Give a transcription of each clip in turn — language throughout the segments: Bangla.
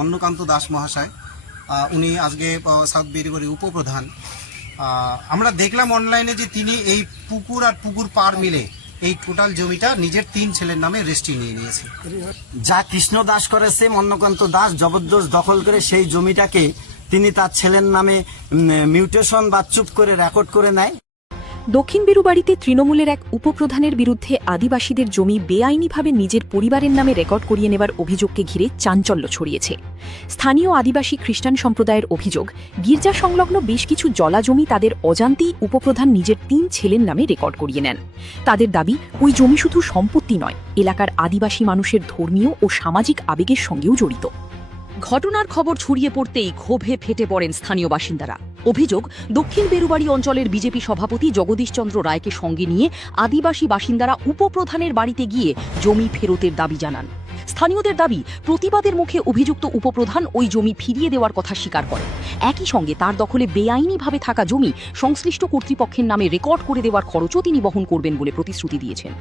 অন্নকান্ত দাস মহাশয়, উনি আজকে সাউথ বেরিবারি উপপ্রধান। আমরা দেখলাম অনলাইনে যে তিনি এই পুকুর আর পুকুর পার মিলে এই টোটাল জমিটা নিজের 3 ছেলের নামে রেজিস্ট্রি নিয়ে নিয়েছে। যা কৃষ্ণ দাস করেছে, অন্নকান্ত দাস জবরদস্ত দখল করে সেই জমিটাকে তিনি তার ছেলের নামে মিউটেশন বা চুপ করে রেকর্ড করে নেয়। দক্ষিণ বেরুবাড়িতে তৃণমূলের এক উপপ্রধানের বিরুদ্ধে আদিবাসীদের জমি বেআইনিভাবে নিজের পরিবারের নামে রেকর্ড করিয়ে নেবার অভিযোগকে ঘিরে চাঞ্চল্য ছড়িয়েছে। স্থানীয় আদিবাসী খ্রিস্টান সম্প্রদায়ের অভিযোগ, গির্জা সংলগ্ন বেশ কিছু জলা জমি তাদের অজান্তেই উপপ্রধান নিজের 3 ছেলের নামে রেকর্ড করিয়ে নেন। তাদের দাবি, ওই জমি শুধু সম্পত্তি নয়, এলাকার আদিবাসী মানুষের ধর্মীয় ও সামাজিক আবেগের সঙ্গেও জড়িত। ঘটনার খবর ছড়িয়ে পড়তেই ক্ষোভে ফেটে পড়েন স্থানীয় বাসিন্দারা। অভিযোগ, দক্ষিণ বেরুবাড়ি অঞ্চলের বিজেপি সভাপতি জগদীশচন্দ্র রায়কে সঙ্গে নিয়ে আদিবাসী বাসিন্দারা উপপ্রধানের বাড়িতে গিয়ে জমি ফেরতের দাবি জানান। স্থানীয়দের দাবি, প্রতিবাদের মুখে অভিযুক্ত উপপ্রধান ওই জমি ফিরিয়ে দেওয়ার কথা স্বীকার করেন। একই সঙ্গে তার দখলে বেআইনিভাবে থাকা জমি সংশ্লিষ্ট কর্তৃপক্ষের নামে রেকর্ড করে দেওয়ার খরচও তিনি বহন করবেন বলে প্রতিশ্রুতি দিয়েছেন।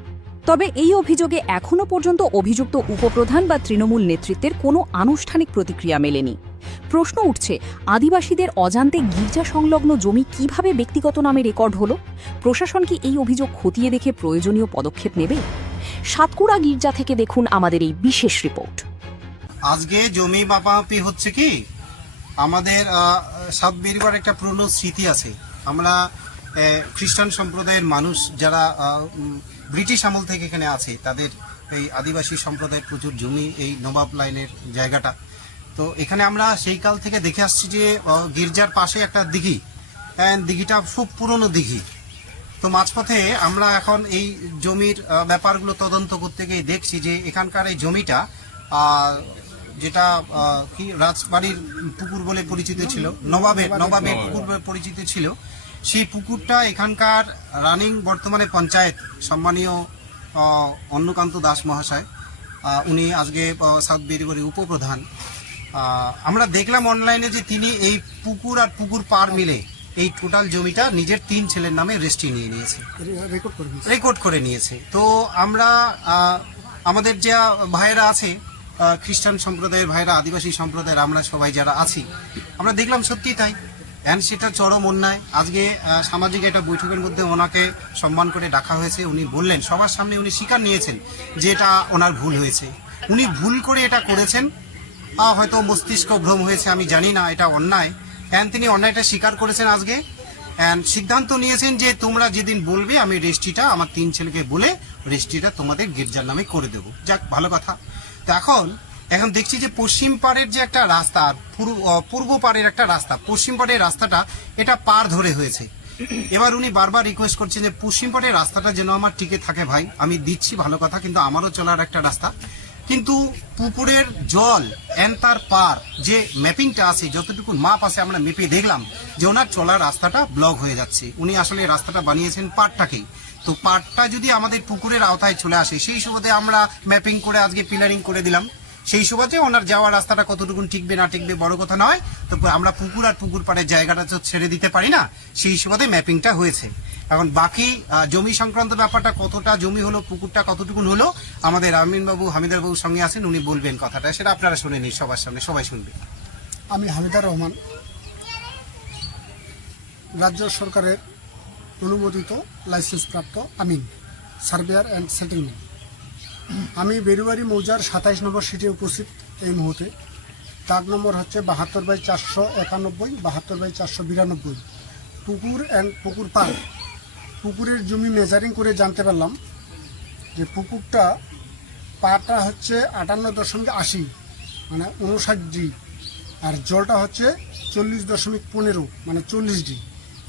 তবে এই অভিযোগে এখনও পর্যন্ত অভিযুক্ত উপপ্রধান বা তৃণমূল নেতৃত্বের কোনো আনুষ্ঠানিক প্রতিক্রিয়া মেলেনি। প্রশ্ন উঠছে, আদিবাসীদের অজান্তে গির্জা সংলগ্ন জমি কিভাবে ব্যক্তিগত নামে রেকর্ড হলো? প্রশাসন কি এই অভিযোগ খতিয়ে দেখে প্রয়োজনীয় পদক্ষেপ নেবে? সাতকুড়া গির্জা থেকে দেখুন আমাদের এই বিশেষ রিপোর্ট। আজকে জমি মাপামাপি হচ্ছে কি, আমাদের সাউথ বেরিবার একটা পুরনো স্মৃতি আছে। আমরা খ্রিস্টান সম্প্রদায়ের মানুষ যারা ব্রিটিশ আমল থেকে এখানে আছে, তাদের এই আদিবাসী সম্প্রদায়ের প্রচুর জমি এই নবাব লাইনের জায়গাটা। তো এখানে আমরা সেই কাল থেকে দেখে আসছি যে গির্জার পাশে একটা দিঘি, দিঘিটা খুব পুরনো দিঘি। তো মাঝপথে আমরা এখন এই জমির ব্যাপারগুলো তদন্ত করতে গিয়ে দেখছি যে এখানকার এই জমিটা যেটা কি রাজবাড়ির পুকুর বলে পরিচিত ছিল, নবাবের পুকুর বলে পরিচিত ছিল, সেই পুকুরটা এখানকার রানিং বর্তমানে পঞ্চায়েত সম্মানীয় অন্নকান্ত দাস মহাশয়, উনি আজকে সাউথ বেরিবারি উপপ্রধান। আমরা দেখলাম অনলাইনে যে তিনি এই পুকুর আর পুকুর পার মিলে এই টোটাল জমিটা নিজের 3 ছেলের নামে রেজিস্ট্রি নিয়ে নিয়েছে, রেকর্ড করে নিয়েছে। তো আমরা আমাদের যে ভাইয়েরা আছে, খ্রিস্টান সম্প্রদায়ের ভাইরা, আদিবাসী সম্প্রদায়ের আমরা সবাই যারা আছি, আমরা দেখলাম সত্যি তাই। অ্যান্ড সেটা চরম অন্যায়। আজকে সামাজিক একটা বৈঠকের মধ্যে ওনাকে সম্মান করে ডাকা হয়েছে। উনি বললেন, সবার সামনে উনি স্বীকার নিয়েছেন যে এটা ওনার ভুল হয়েছে, উনি ভুল করে এটা করেছেন। হয়তো মস্তিষ্ক ভ্রম হয়েছে, আমি জানি না, এটা অন্যায়। অ্যান্ড তিনি অন্যায়টা স্বীকার করেছেন আজকে, অ্যান্ড সিদ্ধান্ত নিয়েছেন যে তোমরা যেদিন বলবে আমি রেজিস্ট্রিটা আমার 3 ছেলেকে বলে রেজিস্ট্রিটা তোমাদের গির্জার নামে করে দেবো। যাক, ভালো কথা। তো এখন দেখছি যে পশ্চিম পাড়ের যে একটা রাস্তা, পূর্ব পাড়ের একটা রাস্তা, পশ্চিম পাড়ের রাস্তাটা এটা পার ধরে হয়েছে। এবার উনি বারবার রিকোয়েস্ট করছেন যে পশ্চিম পাড়ের রাস্তাটা যেন আমার টিকে থাকে। ভাই, আমি দিচ্ছি, ভালো কথা, কিন্তু আমারও চলার একটা রাস্তা। কিন্তু পুকুরের জল এন্ড তার পার যে ম্যাপিংটা আছে, যতটুকু মাপ আছে, আমরা মেপে দেখলাম যে ওনার চলার রাস্তাটা ব্লক হয়ে যাচ্ছে। উনি আসলে রাস্তাটা বানিয়েছেন পাড়টাকেই। তো পাড়টা যদি আমাদের পুকুরের আওতায় চলে আসে, সেই সুবাদে আমরা ম্যাপিং করে আজকে পিলারিং করে দিলাম। সেই সুবাদে ওনার যাওয়ার রাস্তাটা কতটুকু টিকবে না টিকবে বড় কথা নয়, তো আমরা পুকুর আর পুকুর পাড়ের জায়গাটা তো ছেড়ে দিতে পারি না, সেই সুবাদে ম্যাপিংটা হয়েছে। এখন বাকি জমি সংক্রান্ত ব্যাপারটা, কতটা জমি হলো, পুকুরটা কতটুকুন হলো, আমাদের আমিনবাবু, হামিদার বাবুর সঙ্গে আছেন, উনি বলবেন কথাটা, সেটা আপনারা শুনে নিন সবার সামনে, সবাই শুনবে। আমি হামিদার রহমান, রাজ্য সরকারের অনুমোদিত লাইসেন্সপ্রাপ্ত আমিন, সার্ভেয়ার অ্যান্ড সেটেলমেন্ট। আমি বেরুবাড়ি মৌজার 27 নম্বর সিটে উপস্থিত এই মুহূর্তে। দাগ নম্বর হচ্ছে 72/491, 72/492। পুকুর অ্যান্ড পুকুর পার, পুকুরের জমি মেজারিং করে জানতে পারলাম যে পুকুরটা পাটা হচ্ছে 58.80, মানে 59D, আর জলটা হচ্ছে 40.15, মানে 40D।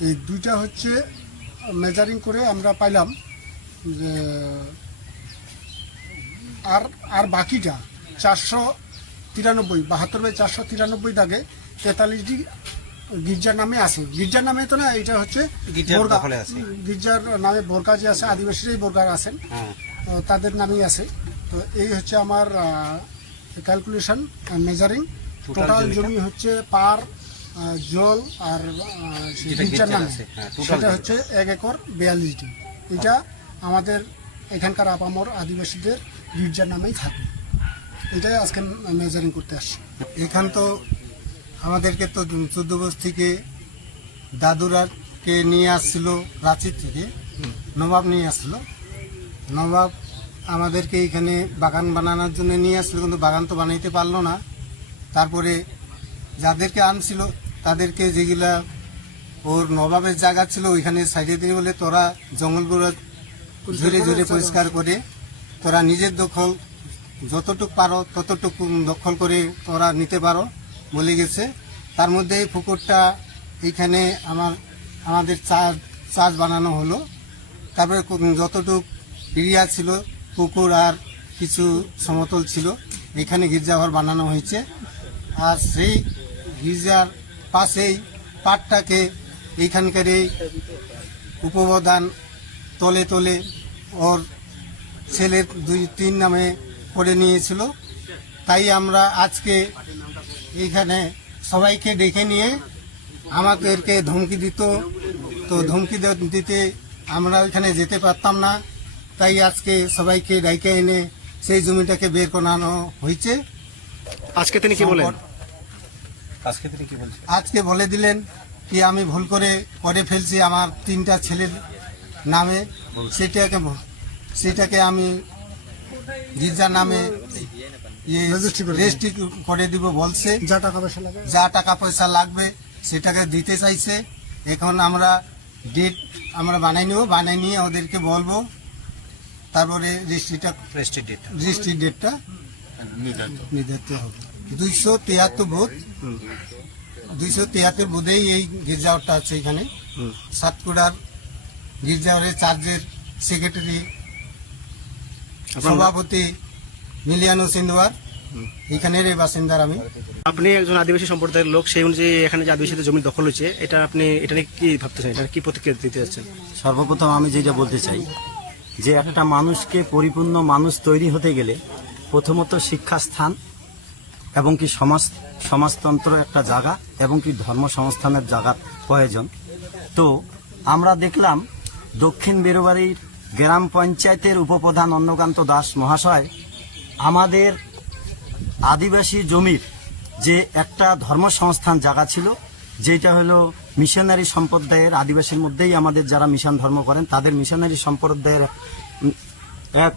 এই দুইটা হচ্ছে মেজারিং করে আমরা পাইলাম যে আর বাকিটা 493, 72/493 দাগে 43D গির্জার নামে আছে। গির্জার নামে তো না, এটা হচ্ছে গির্জার নামে বোরকা যে আছে, আদিবাসীরাই বোরকা আছেন, তাদের নামেই আছে। তো এই হচ্ছে আমার ক্যালকুলেশন, মেজারিং। টোটাল জমি হচ্ছে পার, জল আর গির্জার নামে, সেটা হচ্ছে 1 একর 42D। এটা আমাদের এখানকার আপামর আদিবাসীদের গির্জার নামেই থাকে। এটাই আজকে মেজারিং করতে আসছি। এখান তো আমাদেরকে তো 14 বছর থেকে দাদুরাকে নিয়ে আসছিল রাঁচি থেকে, নবাব নিয়ে আসছিল। নবাব আমাদেরকে এখানে বাগান বানানোর জন্য নিয়ে আসছিল, কিন্তু বাগান তো বানাইতে পারলো না। তারপরে যাদেরকে আনছিল তাদেরকে যেগুলা ওর নবাবের জায়গা ছিল ওইখানে সাইডে দিয়ে বলে তোরা জঙ্গলগুলো ঝুড়ে ঝুড়ে পরিষ্কার করে তোরা নিজের দখল যতটুকু পারো ততটুকু দখল করে তোরা নিতে পারো বলে গেছে। তার মধ্যে এই পুকুরটা এইখানে আমাদের চাষ বানানো হলো। তারপরে যতটুকু এরিয়া ছিল পুকুর আর কিছু সমতল ছিল, এখানে গির্জাঘর বানানো হয়েছে। আর সেই গির্জার পাশেই পাটটাকে এইখানকার এই উপপ্রধান তলে তলে ওর ছেলের 2-3 নামে করে নিয়েছিল। তাই আমরা আজকে এইখানে সবাইকে ডেকে নিয়ে আমাদেরকে ধমকি দিত, তো ধমকি দিতে আমরা ওইখানে যেতে পারতাম না। তাই আজকে সবাইকে ডাইকে এনে সেই জমিটাকে বের করানো হয়েছে। আজকে তিনি কি বলেন? আজকে বলে দিলেন কি আমি ভুল করে ফেলছি আমার 3টা ছেলের নামে, সেটাকে আমি গির্জার নামে রেজিস্ট্রি করে দিব বলছে। যা টাকা পয়সা লাগবে সেটাকে দিতে চাইছে। এখন আমরা ডেট বানাই নিয়ে ওদেরকে বলবো, তারপরে রেজিস্ট্রি ডেটটা নির্ধারিত হবে। 273 বুথ, 273 বুথেই এই গির্জাঘরটা আছে। এখানে সাতকুড়ার গির্জাঘরের চার্চের সেক্রেটারি সভাপতি মিলিয়ানো সিন্ধুয়ার, এখানের এই বাসিন্দার আমি। আপনি একজন আদিবাসী সম্প্রদায়ের লোক, সেই অনুযায়ী এখানে যে আদিবাসীদের জমি দখল হয়েছে, এটা নিয়ে কি ভাবতেছেন? এটা কি প্রতিক্রিয়া দিতে যাচ্ছেন? সর্বপ্রথম আমি যেটা বলতে চাই যে একটা মানুষকে পরিপূর্ণ মানুষ তৈরি হতে গেলে প্রথমত শিক্ষাস্থান এবং কি সমাজতন্ত্র একটা জায়গা এবং কি ধর্ম সংস্থানের জায়গার প্রয়োজন। তো আমরা দেখলাম দক্ষিণ বেরুবাড়ির গ্রাম পঞ্চায়েতের উপপ্রধান অন্নকান্ত দাস মহাশয় আমাদের আদিবাসী জমির যে একটা ধর্মসংস্থান জায়গা ছিল, যেটা হলো মিশনারি সম্প্রদায়ের আদিবাসীর মধ্যেই আমাদের যারা মিশন ধর্ম করেন তাদের মিশনারি সম্প্রদায়ের এক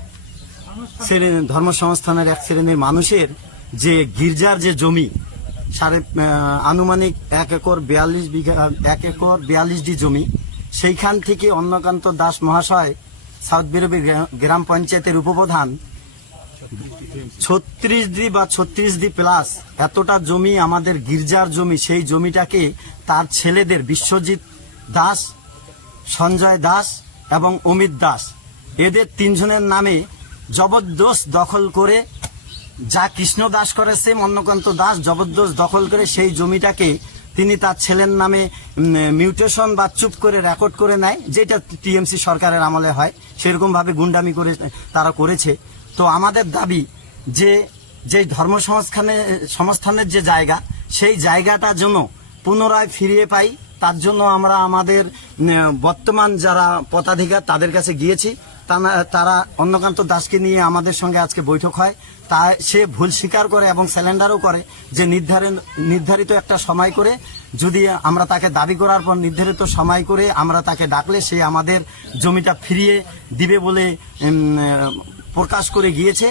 ধর্মসংস্থানের এক শ্রেণীর মানুষের যে গির্জার যে জমি আনুমানিক 1 একর 42 জমি, সেইখান থেকে অন্নকান্ত দাস মহাশয় সাউথ বেরুবি গ্রাম পঞ্চায়েতের উপপ্রধান 36D প্লাস এতটা জমি আমাদের গির্জার জমি, সেই জমিটাকে তার ছেলেদের বিশ্বজিৎ দাস, সঞ্জয় দাস এবং অমিত দাস, এদের 3 জনের নামে জবরদস্ত দখল করে, যা কৃষ্ণ দাস করেছে অন্নকান্ত দাস জবরদস্ত দখল করে সেই জমিটাকে তিনি তার ছেলের নামে মিউটেশন বা চুপ করে রেকর্ড করে নেয়, যেটা টিএমসি সরকারের আমলে হয়। সেরকম ভাবে গুন্ডামি করে তারা করেছে। তো আমাদের দাবি যে ধর্ম সংস্থানের যে জায়গা, সেই জায়গাটা যেন পুনরায় ফিরিয়ে পাই, তার জন্য আমরা আমাদের বর্তমান যারা পদাধিকার তাদের কাছে গিয়েছি। তারা অন্নকান্ত দাসকে নিয়ে আমাদের সঙ্গে আজকে বৈঠক হয়। তা সে ভুল স্বীকার করে এবং স্যালেন্ডারও করে যে নির্ধারিত একটা সময় করে, যদি আমরা তাকে দাবি করার পর নির্ধারিত সময় করে আমরা তাকে ডাকলে সে আমাদের জমিটা ফিরিয়ে দিবে বলে প্রকাশ করে গিয়েছে।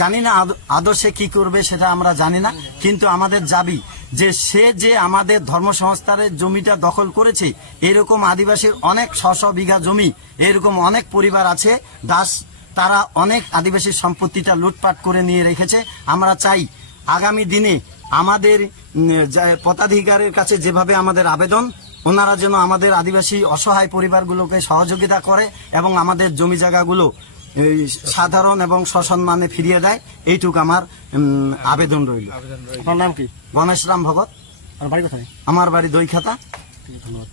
জানি না আদর্শে কি করবে সেটা আমরা জানি না, কিন্তু আমাদের দাবি যে সে যে আমাদের ধর্ম সংস্থানের জমিটা দখল করেছে, এরকম আদিবাসীর অনেক 600 বিঘা জমি, এরকম অনেক পরিবার আছে দাস, তারা অনেক আদিবাসী সম্পত্তিটা লুটপাট করে নিয়ে রেখেছে। আমরা চাই আগামী দিনে আমাদের পদাধিকারের কাছে যেভাবে আমাদের আবেদন, ওনারা যেন আমাদের আদিবাসী অসহায় পরিবারগুলোকে সহযোগিতা করে এবং আমাদের জমি জায়গাগুলো সাধারণ এবং সসম্মানে ফিরিয়ে দেয়, এইটুকু আমার আবেদন রইল। আপনার নাম কি? গণেশ রাম ভগত। আর বাড়ি কোথায়? আমার বাড়ি দইখাতা। ধন্যবাদ।